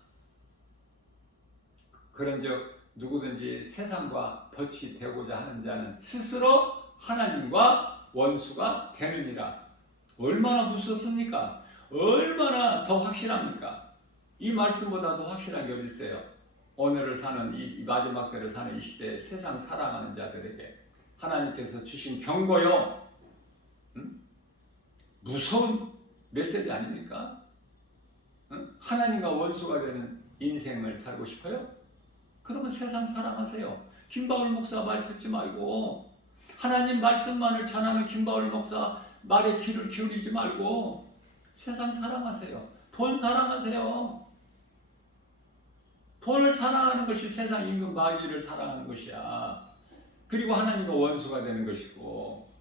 그런즉 누구든지 세상과 벗이 되고자 하는 자는 스스로 하나님과 원수가 되느니라. 얼마나 무섭습니까? 얼마나 더 확실합니까? 이 말씀보다 더 확실한 게 어디 있어요? 오늘을 사는 이 마지막 때를 사는 이 시대에 세상 사랑하는 자들에게 하나님께서 주신 경고요. 무서운 메시지 아닙니까? 하나님과 원수가 되는 인생을 살고 싶어요? 그러면 세상 사랑하세요. 김바울 목사 말 듣지 말고 하나님 말씀만을 전하는 김바울 목사 말에 귀를 기울이지 말고 세상 사랑하세요. 돈 사랑하세요. 돈을 사랑하는 것이 세상 임금 마귀를 사랑하는 것이야. 그리고 하나님과 원수가 되는 것이고,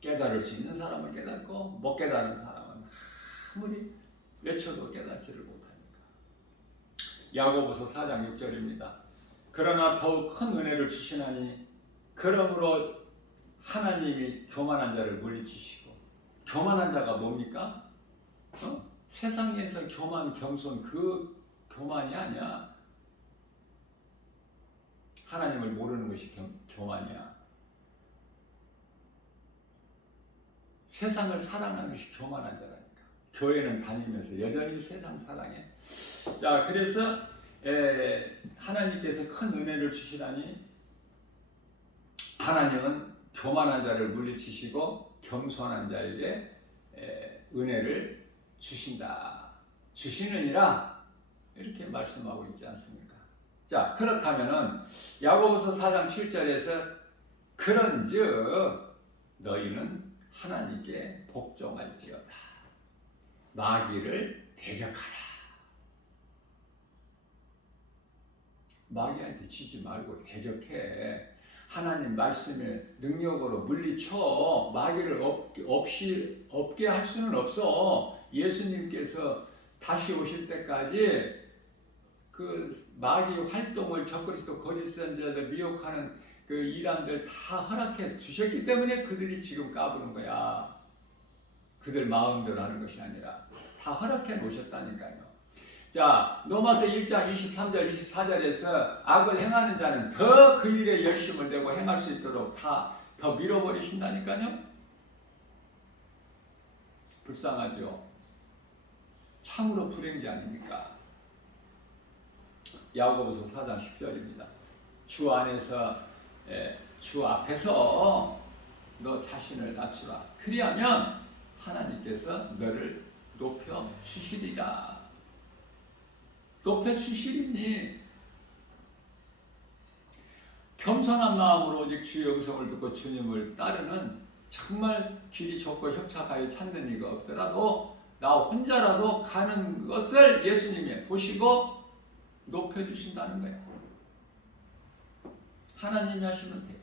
깨달을 수 있는 사람은 깨닫고 못 깨달은 사람은 아무리 외쳐도 깨닫지를 못하니까. 야고보서 4장 6절입니다. 그러나 더욱 큰 은혜를 주시나니 그러므로 하나님이 교만한 자를 물리치시고. 교만한 자가 뭡니까? 세상에서 교만, 겸손, 그 교만이 아니야. 하나님을 모르는 것이 교만이야. 세상을 사랑하는 것이 교만한 자라니까. 교회는 다니면서 여전히 세상 사랑해. 자, 그래서 하나님께서 큰 은혜를 주시다니, 하나님은 교만한 자를 물리치시고 겸손한 자에게 은혜를 주신다. 주시느니라 이렇게 말씀하고 있지 않습니까? 자, 그렇다면은 야고보서 4장 7절에서 그런즉 너희는 하나님께 복종할지어다. 마귀를 대적하라. 마귀한테 지지 말고 대적해. 하나님 말씀의 능력으로 물리쳐. 마귀를 없게 할 수는 없어. 예수님께서 다시 오실 때까지 그 마귀 활동을, 적그리스도 거짓 선지자들 미혹하는 그 이단들 다 허락해 주셨기 때문에 그들이 지금 까부는 거야. 그들 마음대로 하는 것이 아니라 다 허락해 놓으셨다니까요. 자, 로마서 1장 23절 24절에서 악을 행하는 자는 더 그 일에 열심을 내고 행할 수 있도록 다 더 밀어버리신다니까요. 불쌍하죠. 참으로 불행자 아닙니까? 야고보서 4장 10절입니다. 주 안에서, 주 앞에서 너 자신을 낮추라. 그리하면 하나님께서 너를 높여 주시리라. 높여 주시리니 겸손한 마음으로 오직 주의 음성을 듣고 주님을 따르는, 정말 길이 좁고 협착하여 찾는 이가 없더라도 나 혼자라도 가는 것을 예수님이 보시고 높여주신다는 거예요. 하나님이 하시면 돼요.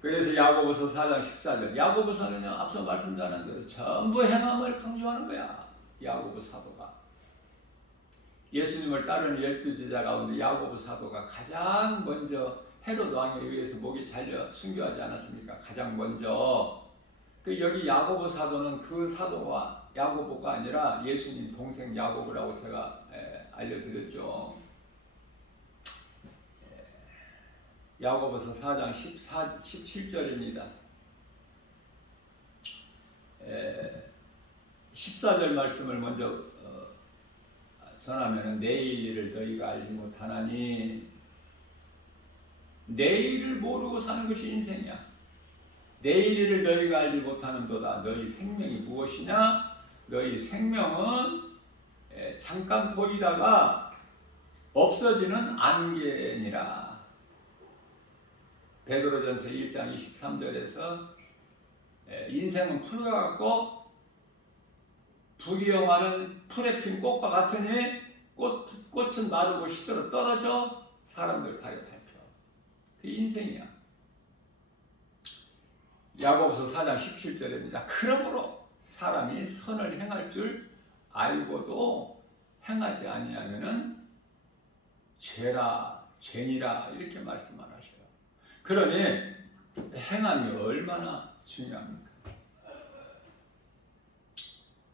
그래서 야고보서 4장 14절, 야고보서는요, 앞서 말씀드린 대로 전부 행함을 강조하는 거야. 야고보 사도가 예수님을 따르는 12제자 가운데 야고보 사도가 가장 먼저 헤롯 왕에 의해서 목이 잘려 순교하지 않았습니까? 가장 먼저. 그 여기 야고보 사도는 그 사도가 야고보가 아니라 예수님 동생 야고보라고 제가 알려드렸죠. 야고보서 4장 17절입니다. 14절 말씀을 먼저 전하면 내일 일을 너희가 알지 못하나니, 내일을 모르고 사는 것이 인생이야. 내일 일을 너희가 알지 못하는도다. 너희 생명이 무엇이냐? 너희 생명은 잠깐 보이다가 없어지는 안개니라. 베드로전서 1장 23절에서 인생은 풀과 같고 부귀영화는 풀에 핀 꽃과 같으니 꽃은 마르고 시들어 떨어져 사람들 발에 밟혀. 그 인생이야. 야고보서 4장 17절입니다. 그러므로 사람이 선을 행할 줄 알고도 행하지 아니하면은 죄니라 이렇게 말씀을 하셔요. 그러니 행함이 얼마나 중요합니까?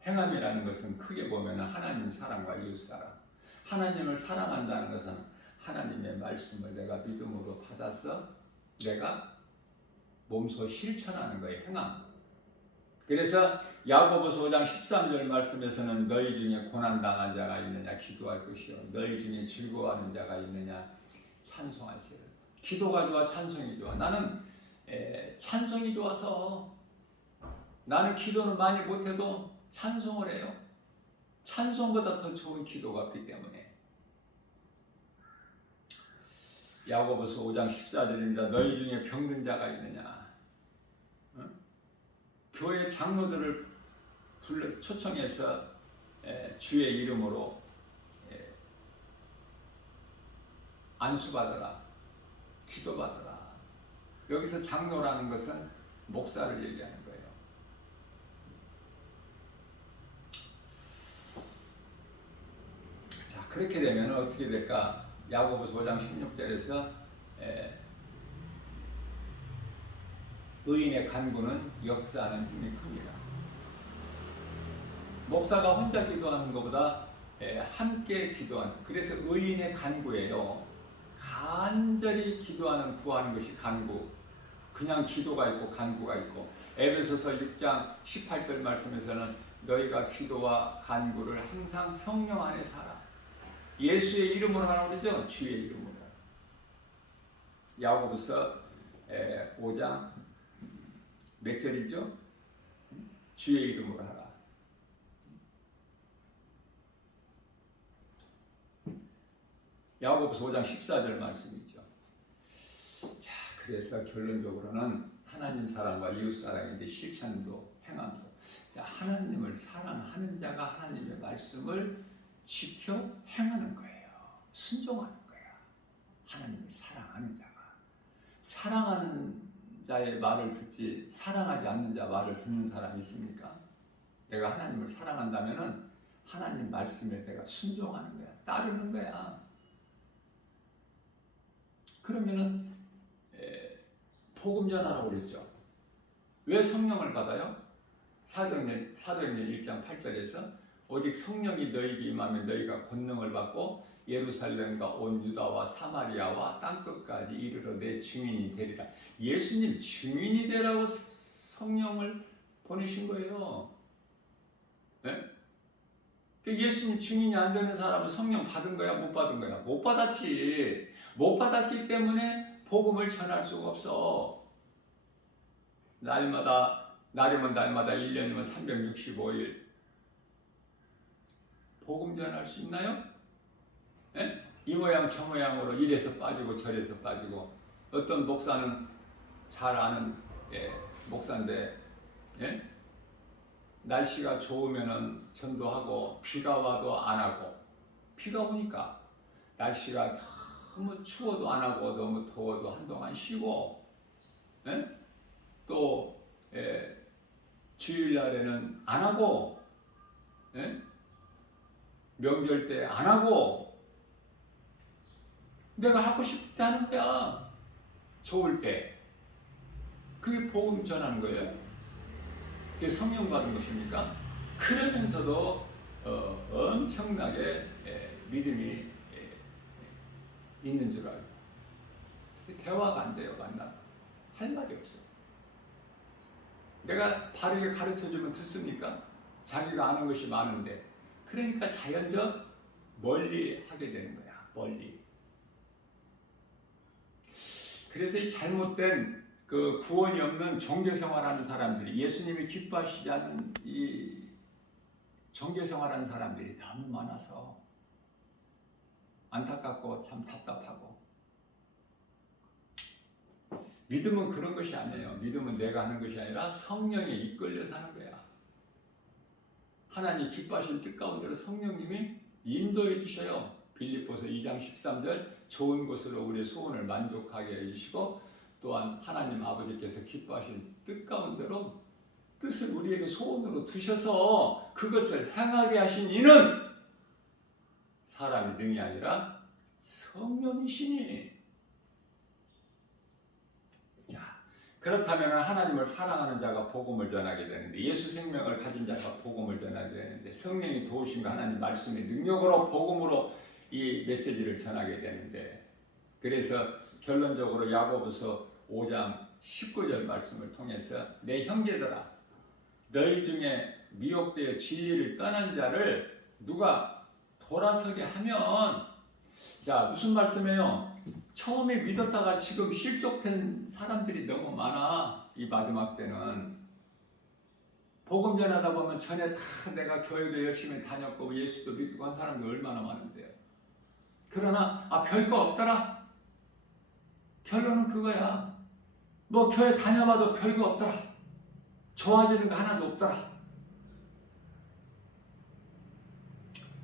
행함이라는 것은 크게 보면 하나님 사랑과 이웃 사랑. 하나님을 사랑한다는 것은 하나님의 말씀을 내가 믿음으로 받아서 내가 몸소 실천하는 거예요. 행함. 그래서 야고보서 5장 13절 말씀에서는 너희 중에 고난당한 자가 있느냐 기도할 것이요 너희 중에 즐거워하는 자가 있느냐 찬송할지어다. 기도가 좋아 찬송이 좋아. 나는 찬송이 좋아서 나는 기도는 많이 못해도 찬송을 해요. 찬송보다 더 좋은 기도가 없기 때문에. 야고보서 5장 14절입니다. 너희 중에 병든 자가 있느냐. 교회 장로들을 초청해서 주의 이름으로 안수받아라. 기도받아라. 여기서 장로라는 것은 목사를 얘기하는 거예요. 자, 그렇게 되면 어떻게 될까? 야고보서 5장 16절에서 의인의 간구는 역사하는 힘이 큽니다. 목사가 혼자 기도하는 것보다 함께 기도하는, 그래서 의인의 간구예요. 간절히 기도하는, 구하는 것이 간구. 그냥 기도가 있고 간구가 있고. 에베소서 6장 18절 말씀에서는 너희가 기도와 간구를 항상 성령 안에서 하라. 예수의 이름으로 하라고 그러죠? 주의 이름으로. 야고보서 5장 몇 절이죠? 주의 이름으로 하라. 야고보서 5장 14절 말씀이죠. 자, 그래서 결론적으로는 하나님 사랑과 이웃 사랑인데 실천도 행함도. 자, 하나님을 사랑하는 자가 하나님의 말씀을 지켜 행하는 거예요. 순종하는 거야. 하나님을 사랑하는 자가. 사랑하는 자의 말을 듣지 사랑하지 않는 자 말을 듣는 사람이 있습니까? 내가 하나님을 사랑한다면은 하나님 말씀에 내가 순종하는 거야. 따르는 거야. 그러면은 복음 전하라고 그랬죠. 왜 성령을 받아요? 사도행전 1장 8절에서 오직 성령이 너희에게 임하면 너희가 권능을 받고 예루살렘과 온 유다와 사마리아와 땅끝까지 이르러 내 증인이 되리라. 예수님 증인이 되라고 성령을 보내신 거예요. 네? 예수님 증인이 안 되는 사람은 성령 받은 거야, 못 받은 거야? 못 받았지. 못 받았기 때문에 복음을 전할 수가 없어. 날이면 날마다 1년이면 365일 복음 전할 수 있나요? 예? 이 모양 저 모양으로 이래서 빠지고 저래서 빠지고. 어떤 목사는 잘 아는 목사인데 날씨가 좋으면은 전도하고 비가 와도 안 하고, 비가 오니까 날씨가 너무 추워도 안 하고 너무 더워도 한동안 쉬고, 또 주일날에는 안 하고, 명절 때 안 하고, 내가 하고 싶을 때 하는 거야. 좋을 때. 그게 복음 전하는 거예요. 그게 성령 받은 것입니까? 그러면서도 엄청나게 믿음이 있는 줄 알고. 대화가 안 돼요. 만나 할 말이 없어. 내가 바르게 가르쳐주면 듣습니까? 자기가 아는 것이 많은데. 그러니까 자연적 멀리 하게 되는 거야. 멀리. 그래서 이 잘못된 그 구원이 없는 종교생활하는 사람들이, 예수님이 기뻐하시지 않는 이 종교생활하는 사람들이 너무 많아서 안타깝고 참 답답하고. 믿음은 그런 것이 아니에요. 믿음은 내가 하는 것이 아니라 성령에 이끌려서 하는 거야. 하나님 기뻐하신 뜻 가운데로 성령님이 인도해 주셔요. 빌립보서 2장 13절, 좋은 것으로 우리의 소원을 만족하게 해주시고, 또한 하나님 아버지께서 기뻐하신 뜻 가운데로 뜻을 우리에게 소원으로 두셔서 그것을 행하게 하신 이는 사람이 능히 아니라 성령이시니. 자, 그렇다면 하나님을 사랑하는 자가 복음을 전하게 되는데, 예수 생명을 가진 자가 복음을 전하게 되는데, 성령이 도우심과 하나님 말씀의 능력으로 복음으로 이 메시지를 전하게 되는데, 그래서 결론적으로 야고보서 5장 19절 말씀을 통해서 내 형제들아, 너희 중에 미혹되어 진리를 떠난 자를 누가 돌아서게 하면, 자, 무슨 말씀이에요? 처음에 믿었다가 지금 실족된 사람들이 너무 많아. 이 마지막 때는 복음 전하다 보면 전에 다 내가 교회도 열심히 다녔고 예수도 믿고 한 사람들 얼마나 많은데요. 그러나 별거 없더라. 결론은 그거야. 뭐 교회 다녀봐도 별거 없더라. 좋아지는 거 하나도 없더라.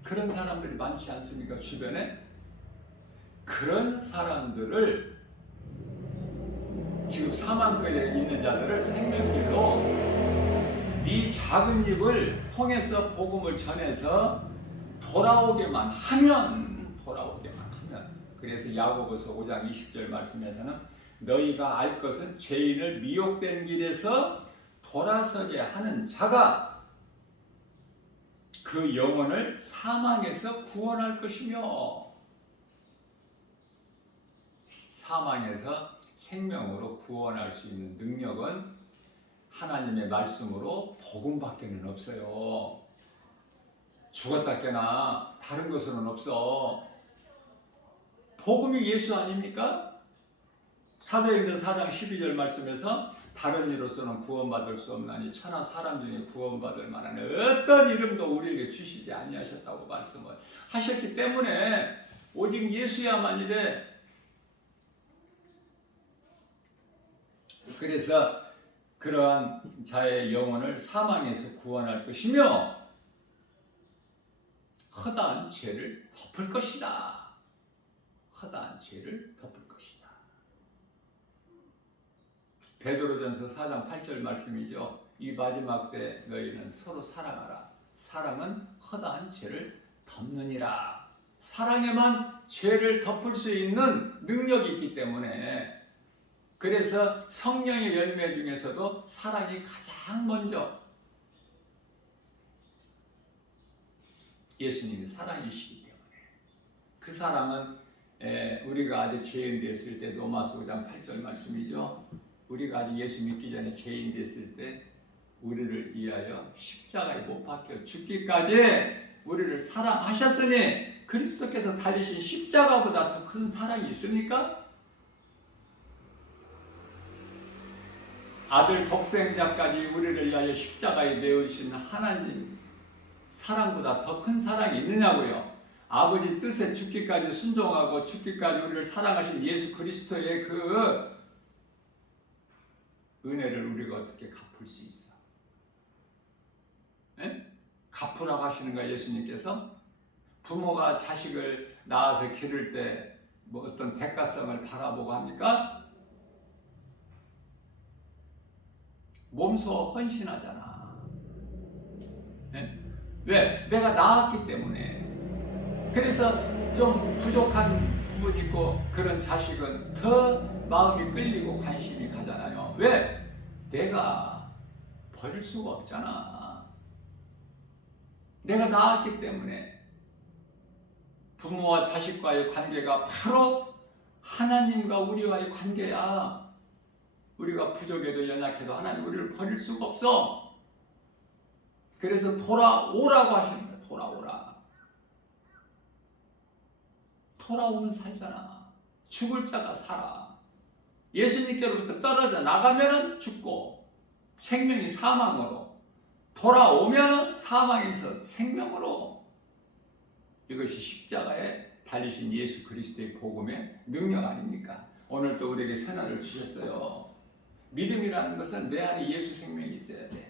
그런 사람들이 많지 않습니까? 주변에? 그런 사람들을, 지금 사망권에 있는 자들을 생명길로 네 작은 입을 통해서 복음을 전해서 돌아오게만 하면, 그래서 야고보서 5장 20절 말씀에서는 너희가 알 것은 죄인을 미혹된 길에서 돌아서게 하는 자가 그 영혼을 사망에서 구원할 것이며, 사망에서 생명으로 구원할 수 있는 능력은 하나님의 말씀으로 복음밖에는 없어요. 죽었다 깨나 다른 것으로는 없어. 복음이 예수 아닙니까? 사도행전 4장 12절 말씀에서 다른 이로서는 구원받을 수 없나니 천하 사람 중에 구원받을 만한 어떤 이름도 우리에게 주시지 아니하셨다고 말씀을 하셨기 때문에 오직 예수야만이래. 그래서 그러한 자의 영혼을 사망에서 구원할 것이며 허다한 죄를 덮을 것이다. 허다한 죄를 덮을 것이다. 베드로전서 4장 8절 말씀이죠. 이 마지막 때 너희는 서로 사랑하라. 사랑은 허다한 죄를 덮느니라. 사랑에만 죄를 덮을 수 있는 능력이 있기 때문에, 그래서 성령의 열매 중에서도 사랑이 가장 먼저, 예수님이 사랑이시기 때문에 그 사랑은 우리가 아직 죄인 됐을 때, 로마서 5장 8절 말씀이죠. 우리가 아직 예수 믿기 전에 죄인 됐을 때 우리를 위하여 십자가에 못 박혀 죽기까지 우리를 사랑하셨으니 그리스도께서 달리신 십자가보다 더 큰 사랑이 있습니까? 아들 독생자까지 우리를 위하여 십자가에 내어주신 하나님 사랑보다 더 큰 사랑이 있느냐고요. 아버지 뜻에 죽기까지 순종하고 죽기까지 우리를 사랑하신 예수 그리스도의 그 은혜를 우리가 어떻게 갚을 수 있어? 에? 갚으라고 하시는가 예수님께서? 부모가 자식을 낳아서 기를 때 뭐 어떤 대가성을 바라보고 합니까? 몸소 헌신하잖아. 에? 왜? 내가 낳았기 때문에. 그래서 좀 부족한 부분이 있고 그런 자식은 더 마음이 끌리고 관심이 가잖아요. 왜? 내가 버릴 수가 없잖아. 내가 낳았기 때문에. 부모와 자식과의 관계가 바로 하나님과 우리와의 관계야. 우리가 부족해도 연약해도 하나님 우리를 버릴 수가 없어. 그래서 돌아오라고 하시는 거야. 돌아오라. 돌아오면 살잖아. 죽을 자가 살아. 예수님께로부터 떨어져 나가면은 죽고 생명이 사망으로, 돌아오면은 사망에서 생명으로. 이것이 십자가에 달리신 예수 그리스도의 복음의 능력 아닙니까? 오늘 또 우리에게 선언을 주셨어요. 믿음이라는 것은 내 안에 예수 생명이 있어야 돼요.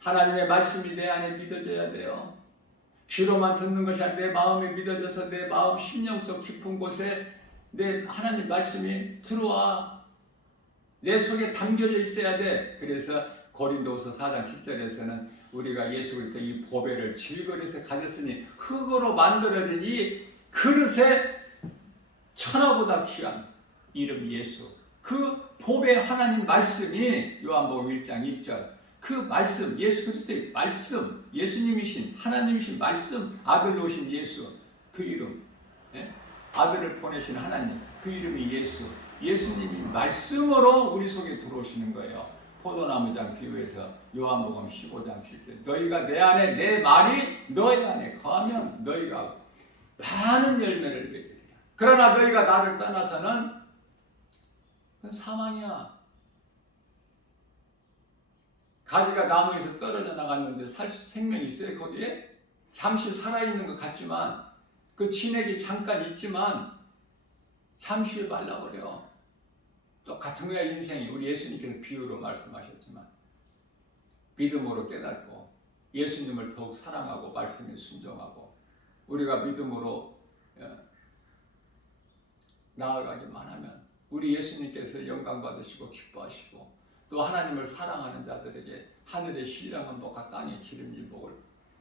하나님의 말씀이 내 안에 믿어져야 돼요. 귀로만 듣는 것이 아니라 내 마음에 믿어져서 내 마음 심령 속 깊은 곳에 내 하나님 말씀이 들어와 내 속에 담겨져 있어야 돼. 그래서 고린도후서 4장 10절에서는 우리가 예수 그리스도 이 보배를 질그릇에 가졌으니 흙으로 만들어진 이 그릇에 천하보다 귀한 이름 예수, 그 보배 하나님 말씀이 요한복음 1장 1절, 그 말씀, 예수 그리스도의 말씀, 예수님이신 하나님이신 말씀, 아들로 오신 예수, 그 이름, 아들을 보내신 하나님, 그 이름이 예수, 예수님이 말씀으로 우리 속에 들어오시는 거예요. 포도나무장 비유해서 요한복음 15장 7절, 너희가 내 안에, 내 말이 너희 안에 거하면 너희가 많은 열매를 맺으리라. 그러나 너희가 나를 떠나서는 그건 사망이야. 가지가 나무에서 떨어져 나갔는데 생명이 있어요 거기에? 잠시 살아있는 것 같지만 그 진액이 잠깐 있지만 잠시 후에 말라버려. 똑같은 거야 인생이. 우리 예수님께서 비유로 말씀하셨지만 믿음으로 깨닫고 예수님을 더욱 사랑하고 말씀에 순종하고 우리가 믿음으로 나아가기만 하면 우리 예수님께서 영광 받으시고 기뻐하시고 또 하나님을 사랑하는 자들에게 하늘의 신령한 복과 땅의 기름진 복을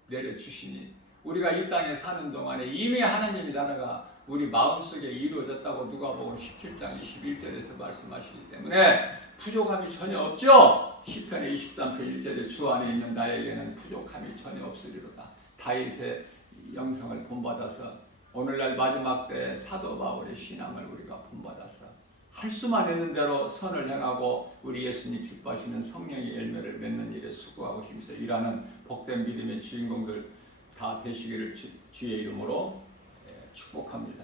내려주시니 우리가 이 땅에 사는 동안에 이미 하나님의 나라가 우리 마음속에 이루어졌다고 누가복음 17장 21절에서 말씀하시기 때문에 부족함이 전혀 없죠. 시편의 23편 1절에 주 안에 있는 나에게는 부족함이 전혀 없으리로다. 다윗의 영성을 본받아서 오늘날 마지막 때 사도 바울의 신앙을 우리가 본받아서 할 수만 있는 대로 선을 행하고 우리 예수님 기뻐하시는 성령의 열매를 맺는 일에 수고하고 힘써 일하는 복된 믿음의 주인공들 다 되시기를 주의 이름으로 축복합니다.